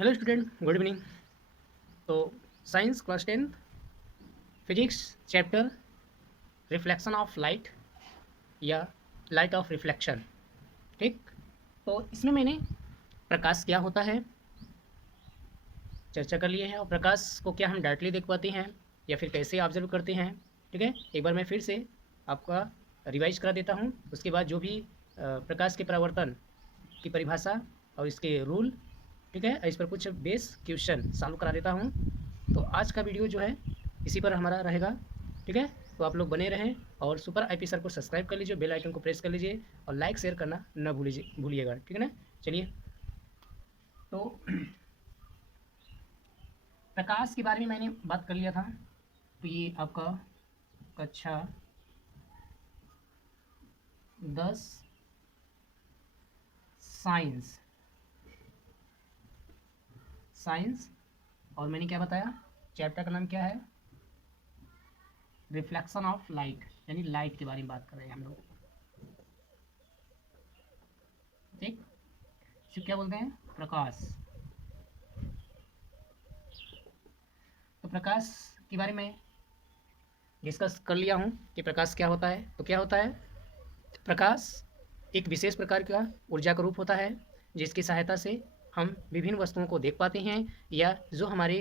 Hello student, good evening. तो science class 10 physics chapter reflection of light या light of reflection. ठीक, तो इसमें मैंने प्रकाश क्या होता है चर्चा कर लिए हैं, और प्रकाश को क्या हम डायरेक्टली देख पाते हैं या फिर कैसे ऑब्जर्व करते हैं। ठीक है, एक बार मैं फिर से आपका रिवाइज करा देता हूँ। उसके बाद जो भी प्रकाश के परावर्तन की परिभाषा और इसके रूल, ठीक है, इस पर कुछ बेस क्वेश्चन सॉल्व करा देता हूँ। तो आज का वीडियो जो है इसी पर हमारा रहेगा। ठीक है, तो आप लोग बने रहें और सुपर आईपी सर को सब्सक्राइब कर लीजिए, बेल आइकन को प्रेस कर लीजिए और लाइक शेयर करना न भूलिएगा। ठीक है ना। चलिए, तो प्रकाश के बारे में मैंने बात कर लिया था। तो ये आपका कक्षा 10 साइंस साइंस और मैंने क्या बताया, चैप्टर का नाम क्या है, रिफ्लेक्शन ऑफ लाइट, यानी लाइट के बारे में बात कर रहे हैं हम लोग। ठीक, इसको क्या बोलते हैं, प्रकाश। तो प्रकाश के बारे में डिस्कस कर लिया हूँ कि प्रकाश क्या होता है। तो क्या होता है, प्रकाश एक विशेष प्रकार का ऊर्जा का रूप होता है जिसकी सहायता से हम विभिन्न वस्तुओं को देख पाते हैं या जो हमारे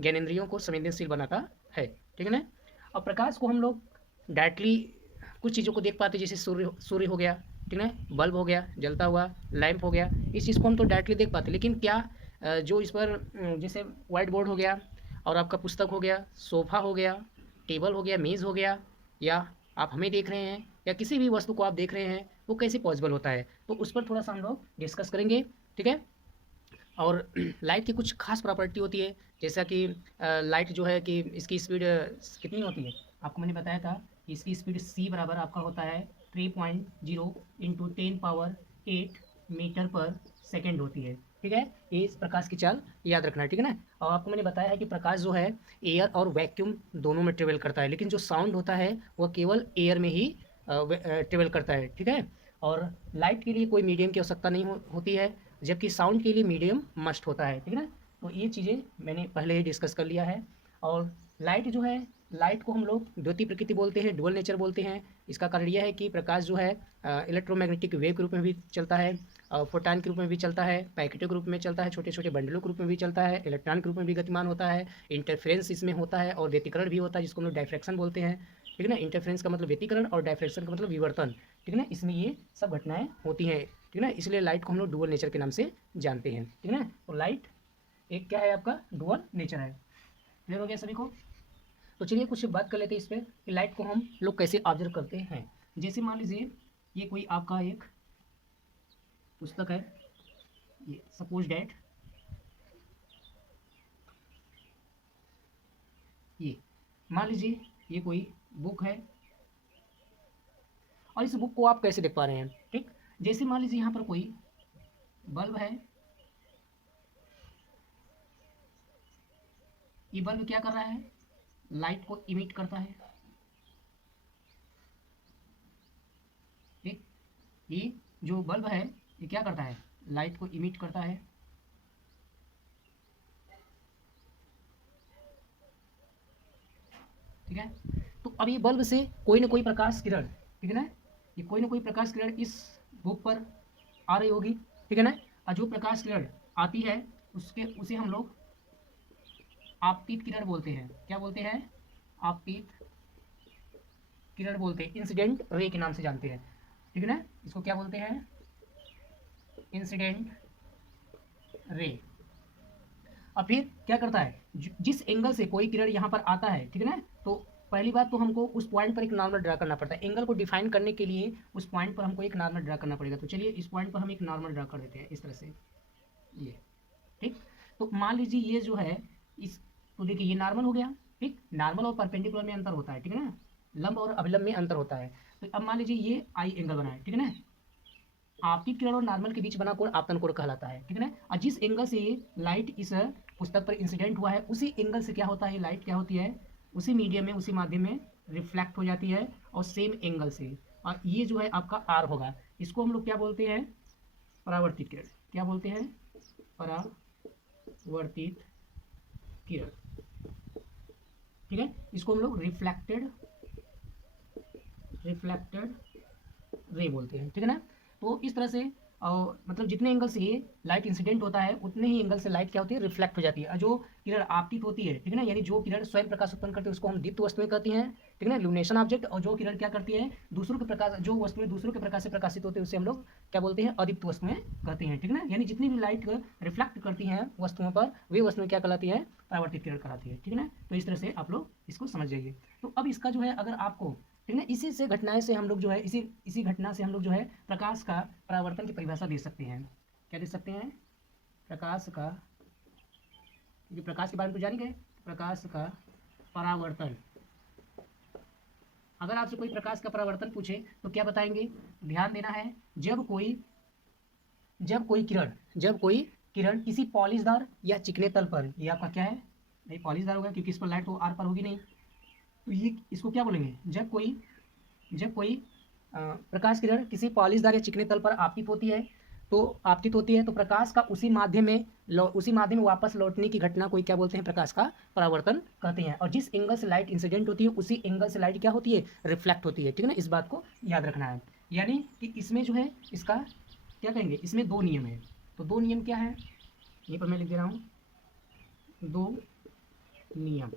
ज्ञानेंद्रियों को संवेदनशील बनाता है। ठीक है ना। और प्रकाश को हम लोग डायरेक्टली कुछ चीज़ों को देख पाते हैं, जैसे सूर्य हो गया, ठीक है, बल्ब हो गया जलता हुआ, लैंप हो गया, इस चीज़ को हम तो डायरेक्टली देख पाते हैं। लेकिन क्या जो इस पर जैसे व्हाइट बोर्ड हो गया और आपका पुस्तक हो गया, सोफ़ा हो गया, टेबल हो गया, मेज़ हो गया, या आप हमें देख रहे हैं या किसी भी वस्तु को आप देख रहे हैं, वो कैसे पॉसिबल होता है, तो उस पर थोड़ा सा हम लोग डिस्कस करेंगे। ठीक है। और लाइट की कुछ खास प्रॉपर्टी होती है, जैसा कि लाइट जो है कि इसकी स्पीड कितनी होती है, आपको मैंने बताया था कि इसकी स्पीड सी बराबर आपका होता है 3.0 इंटू 10⁸ मीटर पर सेकेंड होती है। ठीक है, ये इस प्रकाश की चाल याद रखना है। ठीक है ना। और आपको मैंने बताया है कि प्रकाश जो है एयर और वैक्यूम दोनों में ट्रेवल करता है, लेकिन जो साउंड होता है वह केवल एयर में ही ट्रेवल करता है। ठीक है। और लाइट के लिए कोई मीडियम की आवश्यकता नहीं होती है, जबकि साउंड के लिए मीडियम मस्ट होता है। ठीक है ना। तो ये चीज़ें मैंने पहले ही डिस्कस कर लिया है। और लाइट जो है, लाइट को हम लोग द्वितीय प्रकृति बोलते हैं, डुअल नेचर बोलते हैं। इसका कारण यह है कि प्रकाश जो है इलेक्ट्रोमैग्नेटिक वेव के रूप में भी चलता है, फोटान के रूप में भी चलता है, पैकेटों के रूप में चलता है, छोटे छोटे बंडलों के रूप में भी चलता है, इलेक्ट्रॉन के रूप में भी गतिमान होता है, इंटरफेरेंस इसमें होता है और व्यतिकरण भी होता है, जिसको हम लोग डायफ्रैक्शन बोलते हैं। ठीक है ना। इंटरफेरेंस का मतलब व्यतिकरण और डायफ्रैक्शन का मतलब विवर्तन। ठीक है ना, इसमें ये सब घटनाएं होती हैं। ठीक है ना, इसलिए लाइट को हम लोग डुअल नेचर के नाम से जानते हैं। ठीक है ना। तो लाइट एक क्या है, आपका डुअल नेचर है। क्लियर हो गया सभी को। तो चलिए कुछ बात कर लेते हैं इस पर कि लाइट को हम लोग कैसे ऑब्जर्व करते हैं। जैसे मान लीजिए ये कोई आपका एक पुस्तक है, ये सपोज डैट, ये मान लीजिए ये कोई बुक है, और इस बुक को आप कैसे देख पा रहे हैं। ठीक, जैसे मान लीजिए यहाँ पर कोई बल्ब है, ये बल्ब क्या कर रहा है, लाइट को इमिट करता है। ठीक, ये जो बल्ब है ये क्या करता है, लाइट को इमिट करता है। ठीक है। तो अब ये बल्ब से कोई ना कोई प्रकाश किरण, ठीक है ना, ये कोई ना कोई प्रकाश किरण इस बुक पर आ रही होगी। ठीक है ना। और जो प्रकाश किरण आती है उसे हम लोग आपतित किरण बोलते हैं। क्या बोलते हैं, आपतित किरण बोलते हैं, इंसिडेंट रे के नाम से जानते हैं। ठीक है ना, इसको क्या बोलते हैं, इंसिडेंट रे। और फिर क्या करता है, जिस एंगल से कोई किरण यहाँ पर आता है, ठीक है ना, तो पहली बात तो हमको उस पॉइंट पर एक नॉर्मल ड्रा करना पड़ता है। एंगल को डिफाइन करने के लिए उस पॉइंट पर हमको एक नॉर्मल ड्रा करना पड़ेगा। तो चलिए इस पॉइंट पर हम एक नॉर्मल ड्रा कर देते हैं इस तरह से, ये। ठीक, तो मान लीजिए ये जो है इस, तो देखिए ये नॉर्मल हो गया। ठीक, नॉर्मल और परपेंडिकुलर में अंतर होता है, ठीक है ना, लंब और अभिलंब में अंतर होता है। तो अब मान लीजिए ये आई एंगल बना है, ठीक है ना, आपतित किरण और नॉर्मल के बीच बना कोण आपतन कोण कहलाता है। ठीक है ना। और जिस एंगल से लाइट इस पुस्तक पर इंसिडेंट हुआ है, उसी एंगल से क्या होता है, लाइट क्या होती है, उसी मीडियम में, उसी माध्यम में रिफ्लेक्ट हो जाती है, और सेम एंगल से। और ये जो है आपका आर होगा, इसको हम लोग क्या बोलते हैं, परावर्तित किरण। क्या बोलते हैं, परावर्तित परावर्तित किरण, ठीक है, इसको हम लोग रिफ्लेक्टेड रे बोलते हैं, ठीक है ना। तो इस तरह से और मतलब जितने एंगल से ये लाइट इंसिडेंट होता है उतने ही एंगल से लाइट क्या होती है, रिफ्लेक्ट हो जाती है। और जो किरण आपतित होती है, ठीक है ना, यानी जो किरण स्वयं प्रकाश उत्पन्न करती है उसको हम दीप्त वस्तुएं कहती हैं, ठीक है ना, इल्यूमिनेशन ऑब्जेक्ट। और जो किरण क्या करती है, दूसरों के प्रकाश, जो वस्तुएं दूसरों के प्रकाश से प्रकाशित होती है उसे हम लोग क्या बोलते हैं, अदीप्त वस्तुएं कहते हैं, ठीक है ना। यानी जितनी भी लाइट रिफ्लेक्ट करती हैं वस्तुओं पर वे वस्तुएं क्या कहलाती है, परावर्तित किरण कहलाती है, ठीक है ना। तो इस तरह से आप लोग इसको समझ जाइए। तो अब इसका जो है अगर आपको, ठीक है ना, इसी से घटनाएं से हम लोग जो है इसी घटना से हम लोग जो है प्रकाश का परावर्तन की परिभाषा दे सकते हैं। क्या दे सकते हैं, प्रकाश का, जो प्रकाश के बारे में तो जान गए, प्रकाश का परावर्तन। अगर आपसे कोई प्रकाश का परावर्तन पूछे तो क्या बताएंगे, ध्यान देना है, जब कोई किरण किसी पॉलिशदार या चिकने तल पर, ये आपका क्या है, नहीं पॉलिशदार होगा क्योंकि इस पर लाइट तो आर पर होगी नहीं, तो ये इसको क्या बोलेंगे, जब कोई प्रकाश किरण किसी पॉलिशदार या चिकने तल पर आपतित होती है तो प्रकाश का उसी माध्यम में वापस लौटने की घटना को क्या बोलते हैं, प्रकाश का परावर्तन कहते हैं। और जिस एंगल से लाइट इंसिडेंट होती है उसी एंगल से लाइट क्या होती है, रिफ्लेक्ट होती है, ठीक है ना। इस बात को याद रखना है। यानी कि इसमें जो है इसका क्या कहेंगे, इसमें दो नियम है। तो दो नियम क्या है, यहीं पर मैं लिख दे रहा हूँ, नियम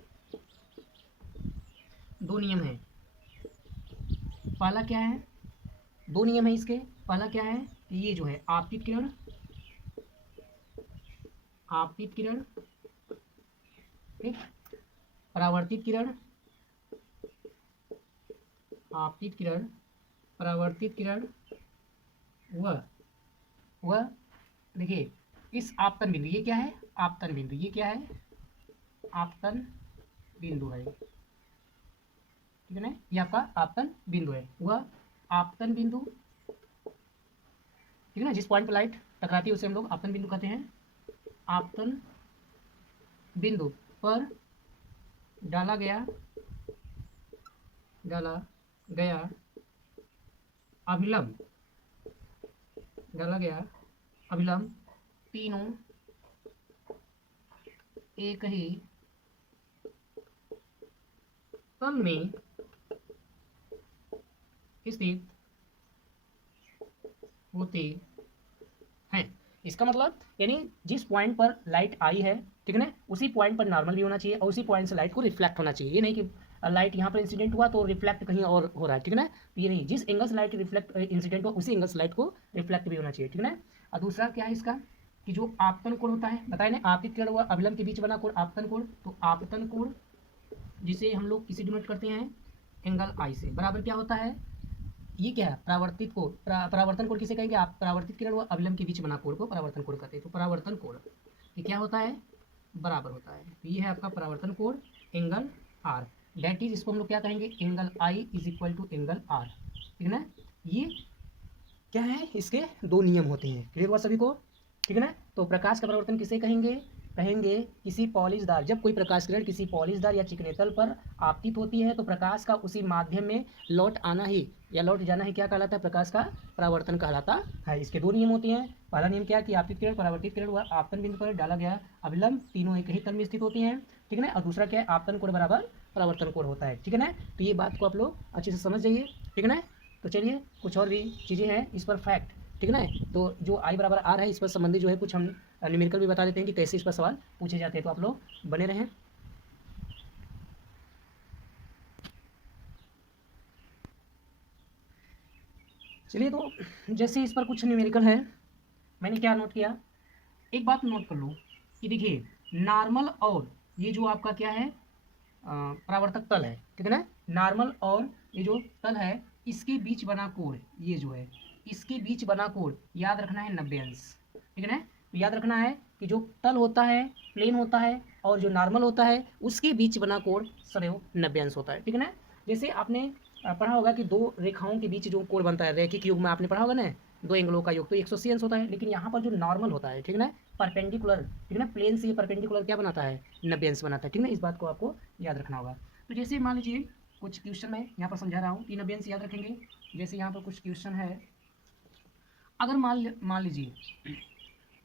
दो नियम है। पहला क्या है, दो नियम है इसके। पहला क्या है कि ये जो है आपतित किरण, ठीक, परावर्तित किरण, आपतित किरण, परावर्तित किरण, वह देखिए इस आपतन बिंदु, ये क्या है, आपतन बिंदु, ये क्या है, आपतन बिंदु है, ठीक है ना, ये आपका आपतन बिंदु है। वह आपतन बिंदु, ठीक है ना, जिस पॉइंट पर लाइट टकराती है उसे हम लोग आपतन बिंदु कहते हैं। आपतन बिंदु पर डाला गया अभिलंब तीनों एक ही तल में स्थित होते हैं। इसका मतलब यानी जिस पॉइंट पर लाइट आई है, ठीक है ना, उसी पॉइंट पर नॉर्मल भी होना चाहिए और उसी पॉइंट से लाइट को रिफ्लेक्ट होना चाहिए। ये नहीं कि लाइट यहाँ पर इंसिडेंट हुआ तो रिफ्लेक्ट कहीं और हो रहा है, ठीक है ना। तो ये नहीं, जिस एंगल से लाइट रिफ्लेक्ट इंसिडेंट हुआ उसी एंगल से लाइट को रिफ्लेक्ट भी होना चाहिए, ठीक है ना। और दूसरा क्या है इसका कि जो आपतन कोण होता है, बताए ना, आपतित किरण व अभिलंब के बीच बना कोण आपतन कोण। तो आपतन कोण जिसे हम लोग किसी डिनोट करते हैं एंगल आई से, बराबर क्या होता है, ये क्या है, परावर्तित कोण। परावर्तन कोण किसे कहेंगे, आप परावर्तित किरण व अभिलंब के बीच बना कोण को परावर्तन कोण कहते हैं। तो परावर्तन कोण ये क्या होता है, बराबर होता है। तो ये है आपका परावर्तन कोण एंगल आर, दैट इज इसको हम लोग क्या कहेंगे, angle I is equal to angle R, ठीक है ना। ये क्या है, इसके दो नियम होते हैं, क्लियर हुआ सभी को, ठीक है ना। तो प्रकाश का परावर्तन किसे कहेंगे, किसी पॉलिशदार, जब कोई प्रकाश किरण किसी पॉलिशदार या चिकने तल पर आपतित होती है तो प्रकाश का उसी माध्यम में लौट आना ही या लौट जाना ही क्या कहलाता है, प्रकाश का परावर्तन कहलाता है। इसके दो नियम होते हैं। पहला नियम क्या है कि आपतित किरण, परावर्तित किरण व आपतन बिंदु पर डाला गया अभिलंब तीनों एक ही तल में स्थित होती हैं, ठीक है ना। और दूसरा क्या है, आपतन कोण बराबर परावर्तन कोण होता है, ठीक है ना। तो ये बात को आप लोग अच्छे से समझ जाइए, ठीक है ना। तो चलिए कुछ और भी चीज़ें हैं इस पर फैक्ट, ठीक है ना। तो जो आई बराबर आर है इस पर संबंधित जो है कुछ हम न्यूमेरिकल भी बता देते हैं कि कैसे इस पर सवाल पूछे जाते हैं। तो आप लोग बने रहें। चलिए तो जैसे इस पर कुछ न्यूमेरिकल है, मैंने क्या नोट किया, एक बात नोट कर लो कि देखिए नॉर्मल और ये जो आपका क्या है परावर्तक तल है, ठीक है ना, नॉर्मल और ये जो तल है इसके बीच बना कोण, ये जो है इसके बीच बना कोण याद रखना है 90 अंश, ठीक है ना। तो याद रखना है कि जो तल होता है प्लेन होता है और जो नॉर्मल होता है उसके बीच बना कोण सदैव 90 अंश होता है, ठीक है ना। जैसे आपने पढ़ा होगा कि दो रेखाओं के बीच जो कोण बनता है रैखिक युग में, आपने पढ़ा होगा ना, दो एंगलों का योग तो 180 अंश होता है। लेकिन यहाँ पर जो नॉर्मल होता है, ठीक है ना, परपेंडिकुलर, ठीक है ना, प्लेन से परपेंडिकुलर क्या बनाता है, 90 अंश बनाता है, ठीक है ना। इस बात को आपको याद रखना होगा। तो जैसे मान लीजिए कुछ क्वेश्चन मैं यहाँ पर समझा रहा हूँ, 90 अंश याद रखेंगे। जैसे यहाँ पर कुछ क्वेश्चन है, अगर मान लीजिए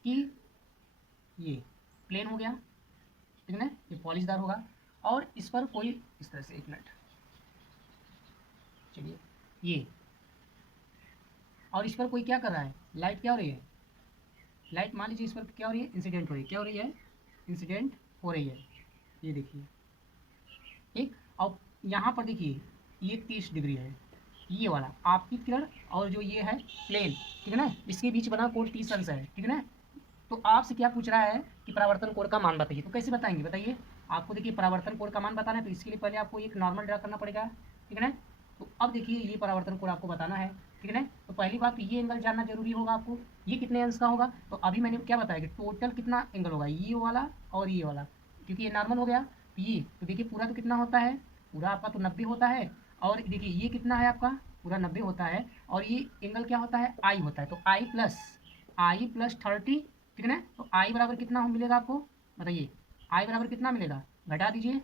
कि ये प्लेन हो गया, ठीक है ना, ये पॉलिशदार होगा, और इस पर कोई इस तरह से, एक मिनट, चलिए ये, और इस पर कोई क्या कर रहा है, लाइट क्या हो रही है, लाइट मान लीजिए इस पर क्या हो रही है, इंसिडेंट हो रही है, क्या हो रही है, इंसिडेंट हो रही है, ये देखिए, ठीक। और यहाँ पर देखिए ये 30 डिग्री है, ये वाला आपकी किरण, और जो ये है प्लेन, ठीक है ना, इसके बीच बना कोण 30 अंश है, ठीक है ना। तो आपसे क्या पूछ रहा है कि परावर्तन कोण का मान बताइए, तो कैसे बताएंगे बताइए। आपको देखिए परावर्तन कोण का मान बताना है, तो इसके लिए पहले आपको एक नॉर्मल ड्रा करना पड़ेगा, ठीक है ना। तो अब देखिए ये परावर्तन कोण आपको बताना है, ठीक है ना। तो पहली बात तो ये एंगल जानना जरूरी होगा आपको, ये कितने अंश का होगा। तो अभी मैंने क्या बताया कि टोटल कितना एंगल होगा, ये वाला और ये वाला, क्योंकि ये नॉर्मल हो गया, ये तो देखिए पूरा तो कितना होता है, पूरा आपका तो 90 होता है, और देखिए ये कितना है आपका, पूरा 90 होता है, और ये एंगल क्या होता है, आई होता है, तो आई प्लस 30, ठीक है ना। तो आई बराबर कितना मिलेगा आपको, बताइए, आई बराबर कितना मिलेगा, घटा दीजिए,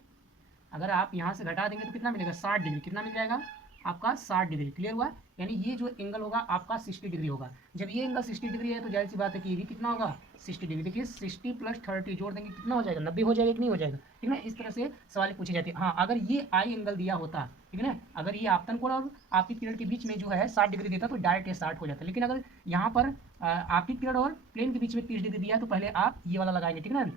अगर आप यहाँ से घटा देंगे तो कितना मिलेगा, 60 डिग्री, कितना मिल जाएगा आपका, 60 डिग्री, क्लियर हुआ। यानी ये जो एंगल होगा आपका 60 डिग्री होगा। जब ये एंगल 60 डिग्री है तो जाहिर सी बात है कि ये भी कितना होगा, 60 डिग्री। देखिए 60 प्लस 30 जोड़ देंगे कितना हो जाएगा, 90 हो जाएगा कि नहीं हो जाएगा, ठीक है ना। इस तरह से सवाल पूछे जाते हैं। हाँ, अगर ये आई एंगल दिया होता, ठीक है ना, अगर ये आपतन कोण और आपकी किरण के बीच में जो है 60 डिग्री देता तो डायरेक्ट ये 60 हो जाता, लेकिन अगर यहाँ पर आपकी किरण और प्लेन के बीच में 30 डिग्री दिया है तो पहले आप ये वाला लगाएंगे, ठीक है ना,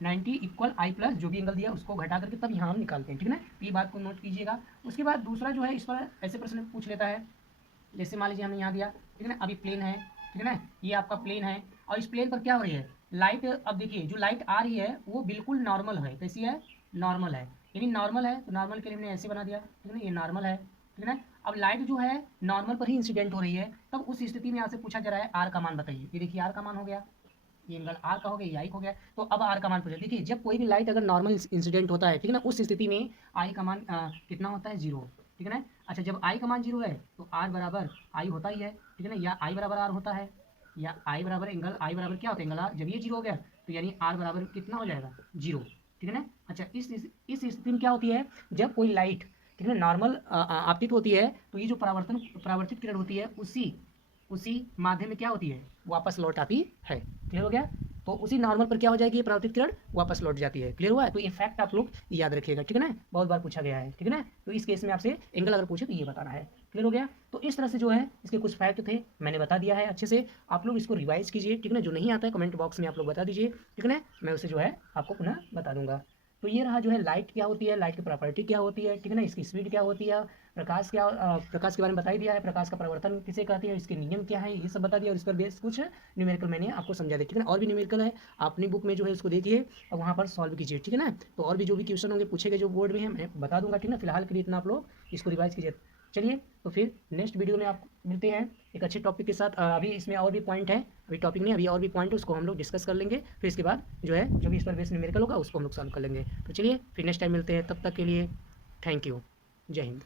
90 इक्वल आई प्लस जो भी एंगल दिया उसको घटा करके तब यहाँ हम निकालते हैं, ठीक है ना। तो ये बात को नोट कीजिएगा। उसके बाद दूसरा जो है, इस पर ऐसे प्रश्न पूछ लेता है, जैसे मान लीजिए हमने यहाँ दिया, ठीक है ना, अभी प्लेन है, ठीक है ना, ये आपका प्लेन है, और इस प्लेन पर क्या हो रही है, लाइट। अब देखिए जो लाइट आ रही है वो बिल्कुल नॉर्मल है, कैसी है, नॉर्मल है, यानी नॉर्मल है, तो नॉर्मल के लिए हमने ऐसे बना दिया, ठीक है ना, ये नॉर्मल है, ठीक है ना। अब लाइट जो है नॉर्मल पर ही इंसिडेंट हो रही है, तब उस स्थिति में यहाँ से पूछा जा रहा है आर का मान बताइए। ये देखिए आर का मान हो गया, ये एंगल आर का हो गया, ये आई हो गया, तो अब आर का मान पूछा। देखिए जब कोई भी लाइट अगर नॉर्मल इंसिडेंट होता है, ठीक है ना, उस स्थिति में आई का मान कितना होता है, 0, ठीक है ना। अच्छा, जब आई का मान 0 है तो आर बराबर आई होता ही है, ठीक है ना, या आई बराबर आर होता है, या आई बराबर एंगल, आई बराबर क्या होता है, एंगल आर। जब ये 0 हो गया तो यानी आर बराबर कितना हो जाएगा, 0, ठीक है ना। अच्छा, इस स्थिति में क्या होती है, जब कोई लाइट, ठीक है ना, नॉर्मल आपतित होती है तो ये जो परावर्तित किरण होती है उसी माध्यम में क्या होती है, वापस लौट आती है, क्लियर हो गया। तो उसी नॉर्मल पर क्या हो जाएगी, ये परावर्तित किरण वापस लौट जाती है, क्लियर हुआ है। तो ये फैक्ट आप लोग याद रखिएगा, ठीक है ना, बहुत बार पूछा गया है, ठीक है ना। तो इस केस में आपसे एंगल अगर पूछे तो ये बताना है, क्लियर हो गया। तो इस तरह से जो है इसके कुछ फैक्ट थे, मैंने बता दिया है अच्छे से, आप लोग इसको रिवाइज कीजिए, ठीक है ना। जो नहीं आता है कमेंट बॉक्स में आप लोग बता दीजिए, ठीक है ना, मैं उसे जो है आपको पुनः बता दूंगा। तो ये रहा जो है लाइट क्या होती है, लाइट की प्रॉपर्टी क्या होती है, ठीक है ना, इसकी स्पीड क्या होती है, प्रकाश प्रकाश के बारे में बता ही दिया है, प्रकाश का परिवर्तन किसे कहते हैं, इसके नियम क्या है, ये सब बता दिया, और इस पर बेस कुछ न्यूमेरिकल मैंने आपको समझा दिया, ठीक है ना। और भी न्यूमेरिकल है, अपनी बुक में जो है उसको देखिए और वहाँ पर सॉल्व कीजिए, ठीक है ना। तो और भी जो भी क्वेश्चन होंगे पूछे गए जो बोर्ड में है मैं बता दूंगा, ठीक है ना। फिलहाल के लिए इतना आप लोग इसको रिवाइज कीजिए। चलिए तो फिर नेक्स्ट वीडियो में आप मिलते हैं एक अच्छे टॉपिक के साथ। अभी इसमें और भी पॉइंट है, अभी टॉपिक नहीं, अभी और भी पॉइंट है, उसको हम लोग डिस्कस कर लेंगे, फिर इसके बाद जो है जो भी इस पर बेस न्यूमेरिकल होगा उसको हम लोग सॉल्व कर लेंगे। तो चलिए फिर नेक्स्ट टाइम मिलते हैं, तब तक के लिए थैंक यू, जय हिंद।